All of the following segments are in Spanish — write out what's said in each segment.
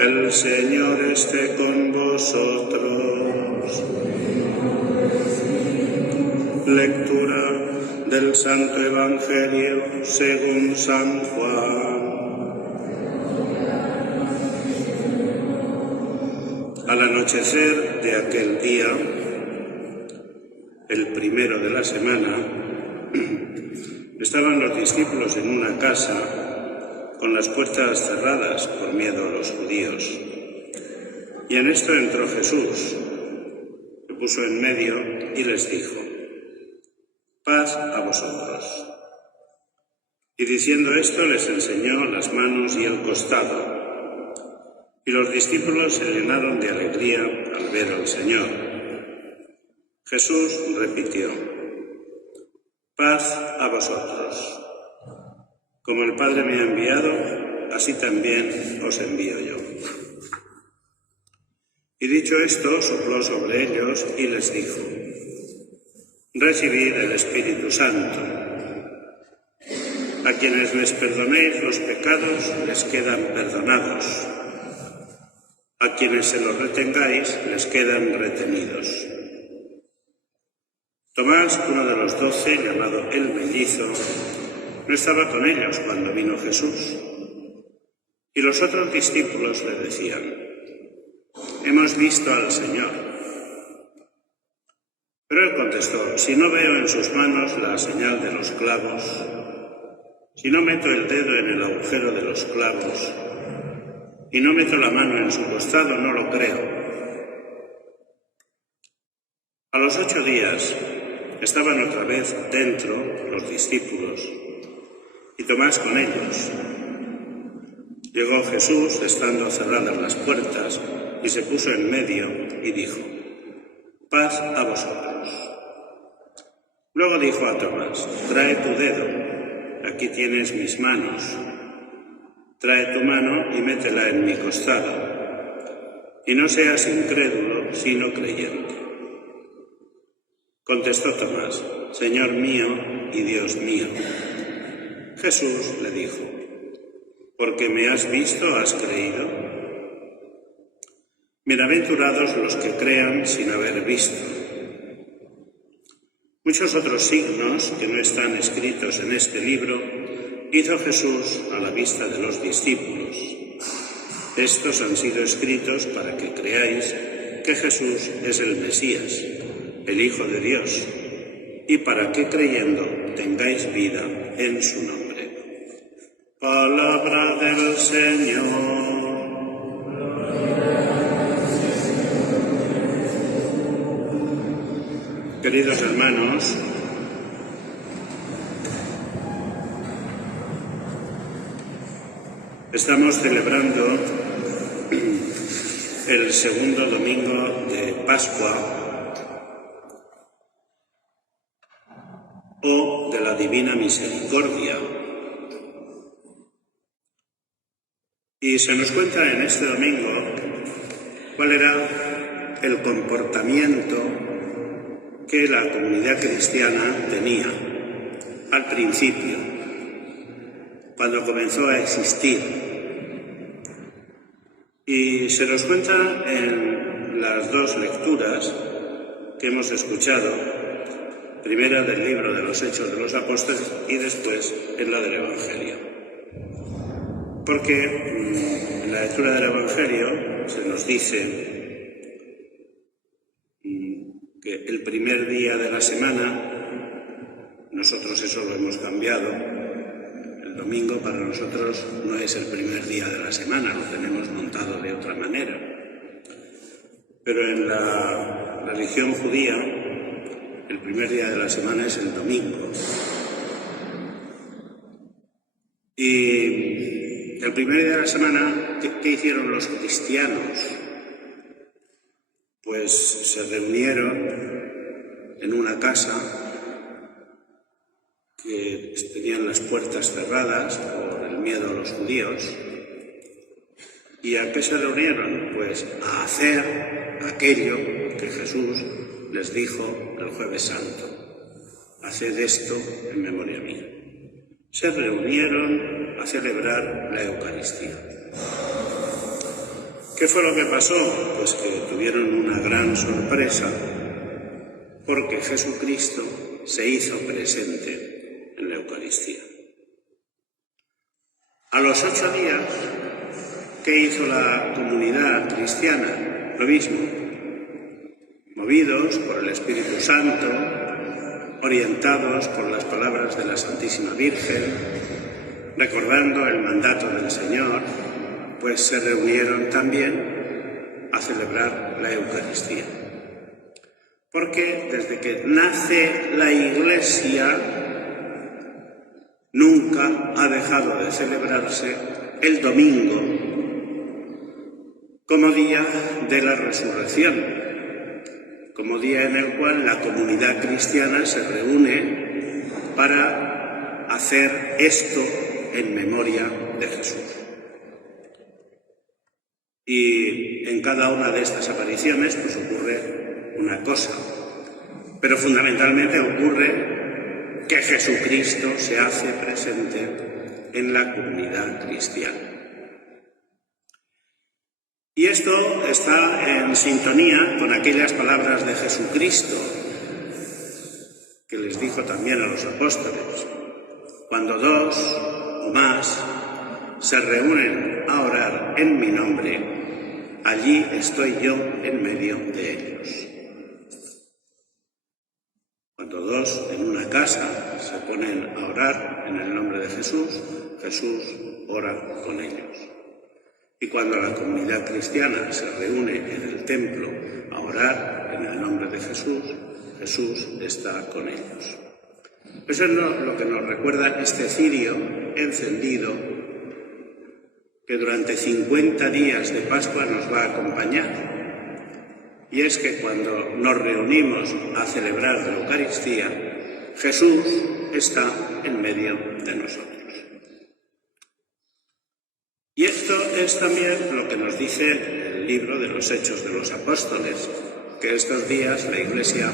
El Señor esté con vosotros. Lectura del Santo Evangelio según San Juan. Al anochecer de aquel día, el primero de la semana, estaban los discípulos en una casa con las puertas cerradas por miedo a los judíos. Y en esto entró Jesús, se puso en medio y les dijo: paz a vosotros. Y diciendo esto les enseñó las manos y el costado. Y los discípulos se llenaron de alegría al ver al Señor. Jesús repitió: paz a vosotros. Como el Padre me ha enviado, así también os envío yo. Y dicho esto, sopló sobre ellos y les dijo: recibid el Espíritu Santo. A quienes les perdonéis los pecados, les quedan perdonados. A quienes se los retengáis, les quedan retenidos. Tomás, uno de los 12, llamado el Mellizo, no estaba con ellos cuando vino Jesús. Y los otros discípulos le decían: hemos visto al Señor. Pero él contestó: si no veo en sus manos la señal de los clavos, si no meto el dedo en el agujero de los clavos, y no meto la mano en su costado, no lo creo. A los 8 días estaban otra vez dentro los discípulos, y Tomás con ellos. Llegó Jesús, estando cerradas las puertas, y se puso en medio y dijo: paz a vosotros. Luego dijo a Tomás: trae tu dedo, aquí tienes mis manos. Trae tu mano y métela en mi costado. Y no seas incrédulo, sino creyente. Contestó Tomás: Señor mío y Dios mío. Jesús le dijo: porque me has visto, has creído. Bienaventurados los que crean sin haber visto. Muchos otros signos que no están escritos en este libro hizo Jesús a la vista de los discípulos. Estos han sido escritos para que creáis que Jesús es el Mesías, el Hijo de Dios, y para que creyendo tengáis vida en su nombre. Palabra del Señor. Queridos hermanos, estamos celebrando el segundo domingo de Pascua o de la Divina Misericordia. Y se nos cuenta en este domingo cuál era el comportamiento que la comunidad cristiana tenía al principio, cuando comenzó a existir. Y se nos cuenta en las dos lecturas que hemos escuchado, primera del libro de los Hechos de los Apóstoles y después en la del Evangelio. Porque en la lectura del Evangelio se nos dice que el primer día de la semana, nosotros eso lo hemos cambiado, el domingo para nosotros no es el primer día de la semana, lo tenemos montado de otra manera. Pero en la religión judía, el primer día de la semana es el domingo. Y el primer día de la semana, ¿qué hicieron los cristianos? Pues se reunieron en una casa que tenían las puertas cerradas por el miedo a los judíos. ¿Y a qué se reunieron? Pues a hacer aquello que Jesús les dijo el Jueves Santo: haced esto en memoria mía. Se reunieron a celebrar la Eucaristía. ¿Qué fue lo que pasó? Pues que tuvieron una gran sorpresa, porque Jesucristo se hizo presente en la Eucaristía. A los 8 días, ¿qué hizo la comunidad cristiana? Lo mismo. Movidos por el Espíritu Santo, orientados por las palabras de la Santísima Virgen, recordando el mandato del Señor, pues se reunieron también a celebrar la Eucaristía. Porque desde que nace la Iglesia, nunca ha dejado de celebrarse el domingo como día de la resurrección, como día en el cual la comunidad cristiana se reúne para hacer esto en memoria de Jesús. Y en cada una de estas apariciones pues ocurre una cosa, pero fundamentalmente ocurre que Jesucristo se hace presente en la comunidad cristiana. Y esto está en sintonía con aquellas palabras de Jesucristo que les dijo también a los apóstoles: cuando 2 o más se reúnen a orar en mi nombre, allí estoy yo en medio de ellos. Cuando 2 en una casa se ponen a orar en el nombre de Jesús, Jesús ora con ellos. Y cuando la comunidad cristiana se reúne en el templo a orar en el nombre de Jesús, Jesús está con ellos. Eso es lo que nos recuerda este cirio encendido que durante 50 días de Pascua nos va a acompañar. Y es que cuando nos reunimos a celebrar la Eucaristía, Jesús está en medio de nosotros. Y esto es también lo que nos dice el libro de los Hechos de los Apóstoles, que estos días la Iglesia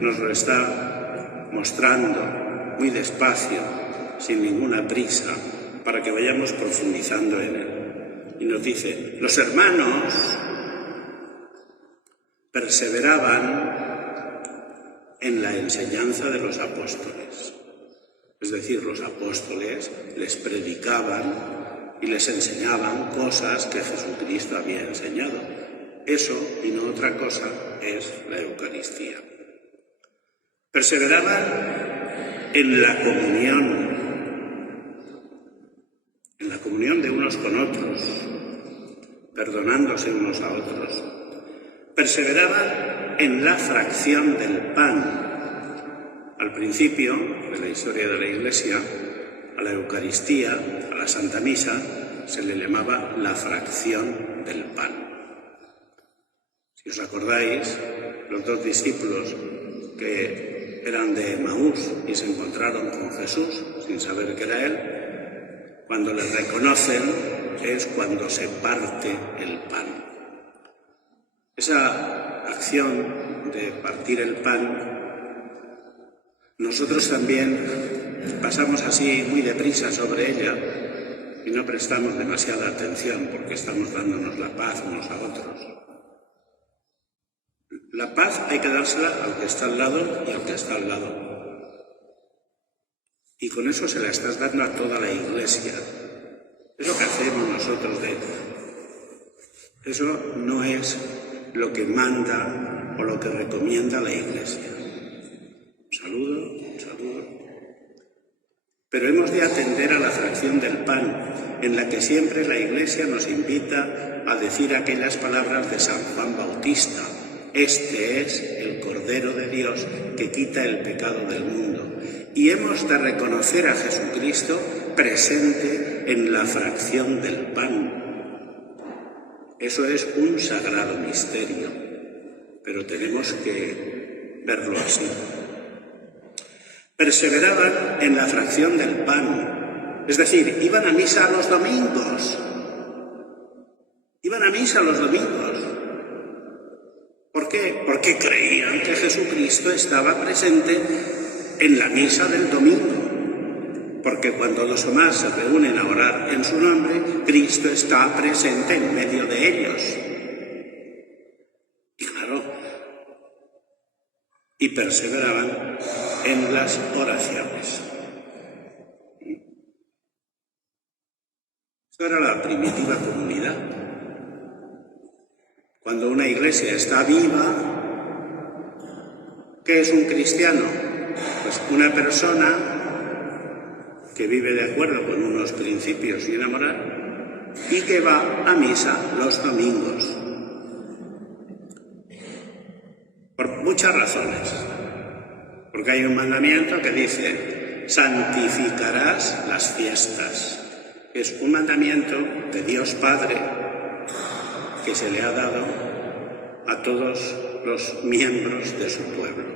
nos lo está mostrando muy despacio, sin ninguna prisa, para que vayamos profundizando en él. Y nos dice: los hermanos perseveraban en la enseñanza de los apóstoles. Es decir, los apóstoles les predicaban y les enseñaban cosas que Jesucristo había enseñado. Eso, y no otra cosa, es la Eucaristía. Perseveraban en la comunión de unos con otros, perdonándose unos a otros. Perseveraban en la fracción del pan. Al principio de la historia de la Iglesia, a la Eucaristía, a la Santa Misa, se le llamaba la fracción del pan. Si os acordáis, los 2 discípulos que eran de Emaús y se encontraron con Jesús sin saber que era él, cuando le reconocen es cuando se parte el pan. Esa acción de partir el pan, nosotros también pasamos así muy deprisa sobre ella y no prestamos demasiada atención porque estamos dándonos la paz unos a otros. La paz hay que dársela al que está al lado y al que está al lado. Y con eso se la estás dando a toda la Iglesia. Es lo que hacemos nosotros de ella. Eso no es lo que manda o lo que recomienda la Iglesia. Saludo. Pero hemos de atender a la fracción del pan, en la que siempre la Iglesia nos invita a decir aquellas palabras de San Juan Bautista: este es el Cordero de Dios que quita el pecado del mundo. Y hemos de reconocer a Jesucristo presente en la fracción del pan. Eso es un sagrado misterio, pero tenemos que verlo así. Perseveraban en la fracción del pan, es decir, iban a misa los domingos. ¿Por qué? Porque creían que Jesucristo estaba presente en la misa del domingo. Porque cuando 2 o más se reúnen a orar en su nombre, Cristo está presente en medio de ellos. y perseveraban en las oraciones. Esto era la primitiva comunidad. Cuando una iglesia está viva, ¿qué es un cristiano? Pues una persona que vive de acuerdo con unos principios y una moral y que va a misa los domingos. Por muchas razones. Porque hay un mandamiento que dice: santificarás las fiestas. Es un mandamiento de Dios Padre que se le ha dado a todos los miembros de su pueblo.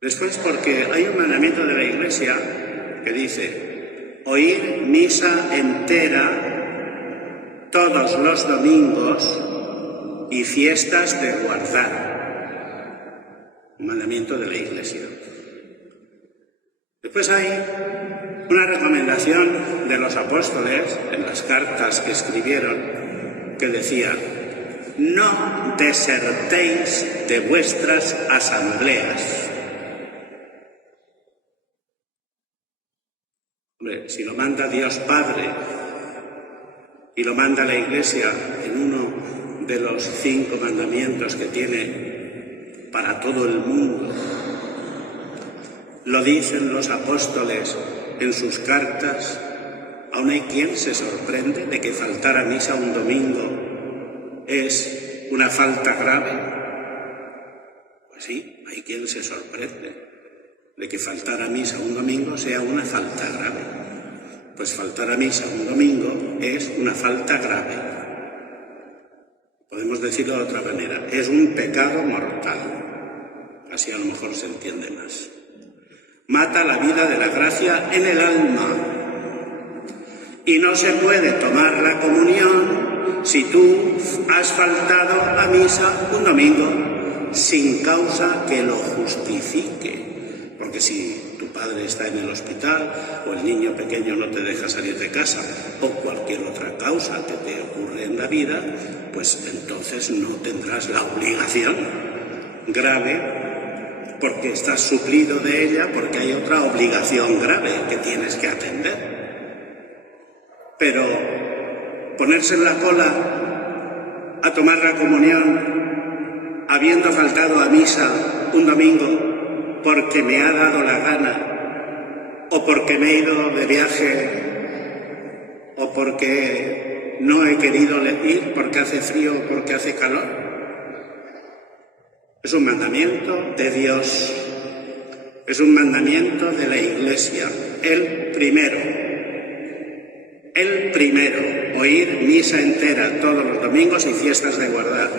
Después, porque hay un mandamiento de la Iglesia que dice: oír misa entera todos los domingos y fiestas de guardar. Un mandamiento de la Iglesia. Después hay una recomendación de los apóstoles en las cartas que escribieron que decía: no desertéis de vuestras asambleas. Hombre, si lo manda Dios Padre y lo manda la Iglesia en uno de los 5 mandamientos que tiene para todo el mundo, lo dicen los apóstoles en sus cartas, aún hay quien se sorprende de que faltar a misa un domingo es una falta grave. Pues sí, hay quien se sorprende de que faltar a misa un domingo sea una falta grave. Pues faltar a misa un domingo es una falta grave. Podemos decirlo de otra manera: es un pecado mortal. Así a lo mejor se entiende más. Mata la vida de la gracia en el alma. Y no se puede tomar la comunión si tú has faltado a misa un domingo sin causa que lo justifique. Porque si tu padre está en el hospital o el niño pequeño no te deja salir de casa o cualquier otra causa que te ocurre en la vida, pues entonces no tendrás la obligación grave, porque estás suplido de ella, porque hay otra obligación grave que tienes que atender. Pero ponerse en la cola a tomar la comunión habiendo faltado a misa un domingo porque me ha dado la gana, o porque me he ido de viaje, o porque no he querido ir porque hace frío o porque hace calor, es un mandamiento de Dios, es un mandamiento de la Iglesia, el primero, oír misa entera todos los domingos y fiestas de guardar.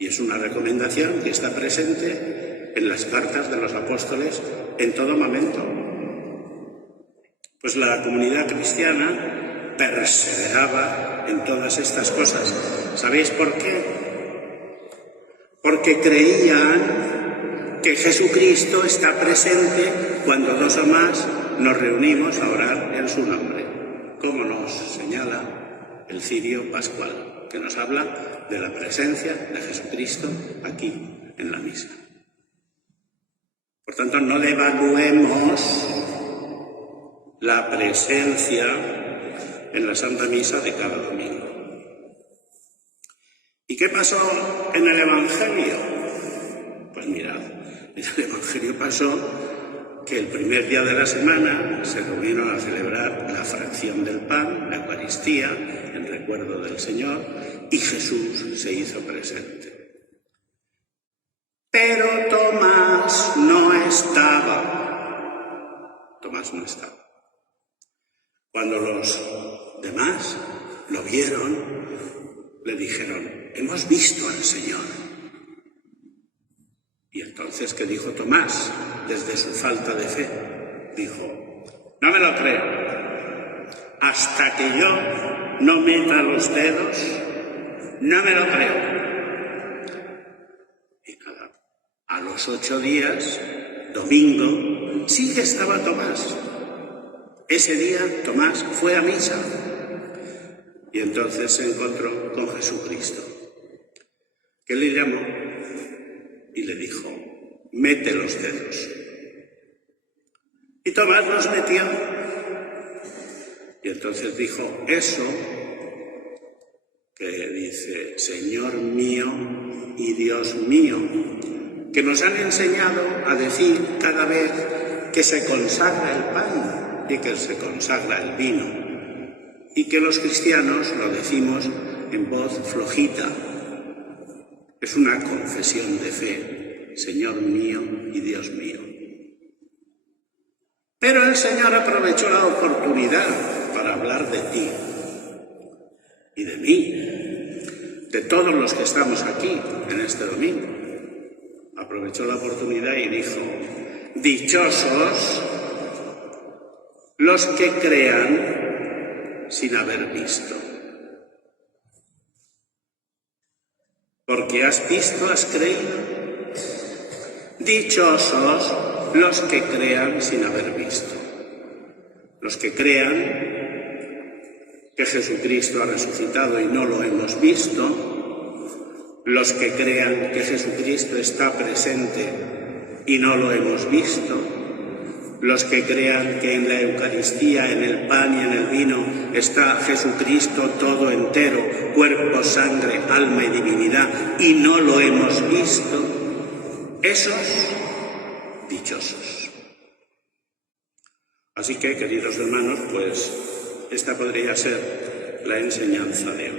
Y es una recomendación que está presente en las cartas de los apóstoles en todo momento. Pues la comunidad cristiana perseveraba en todas estas cosas. ¿Sabéis por qué? Porque creían que Jesucristo está presente cuando 2 o más nos reunimos a orar en su nombre, como nos señala el cirio pascual, que nos habla de la presencia de Jesucristo aquí en la misa. Por tanto, no devaluemos la presencia en la Santa Misa de cada domingo. ¿Y qué pasó en el Evangelio? Pues mirad, en el Evangelio pasó que el primer día de la semana se reunieron a celebrar la fracción del pan, la Eucaristía, en recuerdo del Señor, y Jesús se hizo presente. Pero Tomás no estaba. Tomás no estaba. Cuando los demás lo vieron, le dijeron: hemos visto al Señor. Y entonces, ¿qué dijo Tomás desde su falta de fe? Dijo: no me lo creo. Hasta que yo no meta los dedos, no me lo creo. Y nada, a los 8 días, domingo, sí que estaba Tomás. Ese día Tomás fue a misa. Y entonces se encontró con Jesucristo, que le llamó y le dijo: mete los dedos. Y Tomás los metió. Y entonces dijo eso que dice: Señor mío y Dios mío, que nos han enseñado a decir cada vez que se consagra el pan y que se consagra el vino, y que los cristianos lo decimos en voz flojita. Es una confesión de fe: Señor mío y Dios mío. Pero el Señor aprovechó la oportunidad para hablar de ti y de mí, de todos los que estamos aquí en este domingo. Aprovechó la oportunidad y dijo: dichosos los que crean sin haber visto. Porque has visto, has creído. Dichosos los que crean sin haber visto. Los que crean que Jesucristo ha resucitado y no lo hemos visto. Los que crean que Jesucristo está presente y no lo hemos visto. Los que crean que en la Eucaristía, en el pan y en el vino, está Jesucristo todo entero, cuerpo, sangre, alma y divinidad, y no lo hemos visto, esos dichosos. Así que, queridos hermanos, pues esta podría ser la enseñanza de hoy.